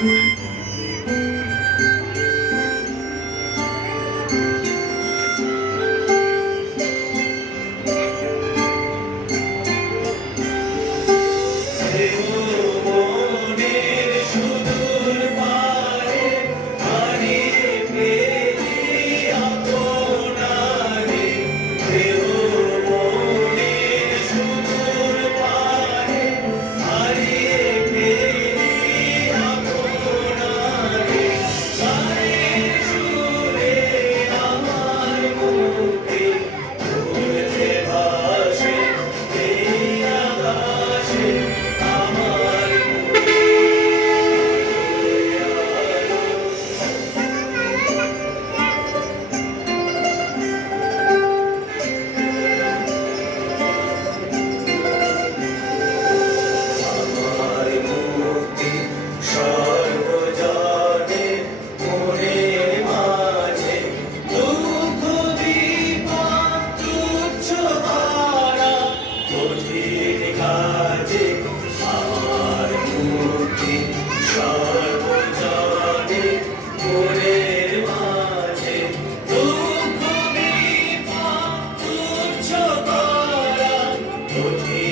Thank mm -hmm. you. Hoje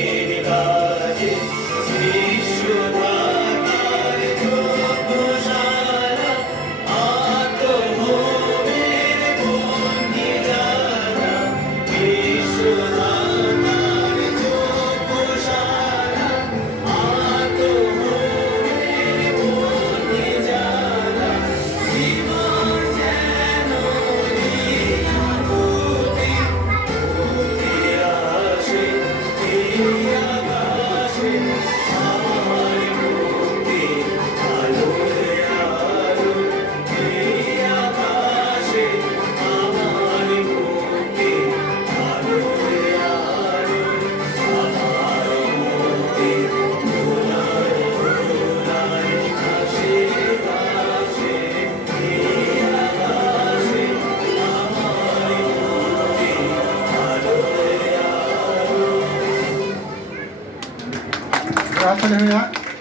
você. 来，快点 dia?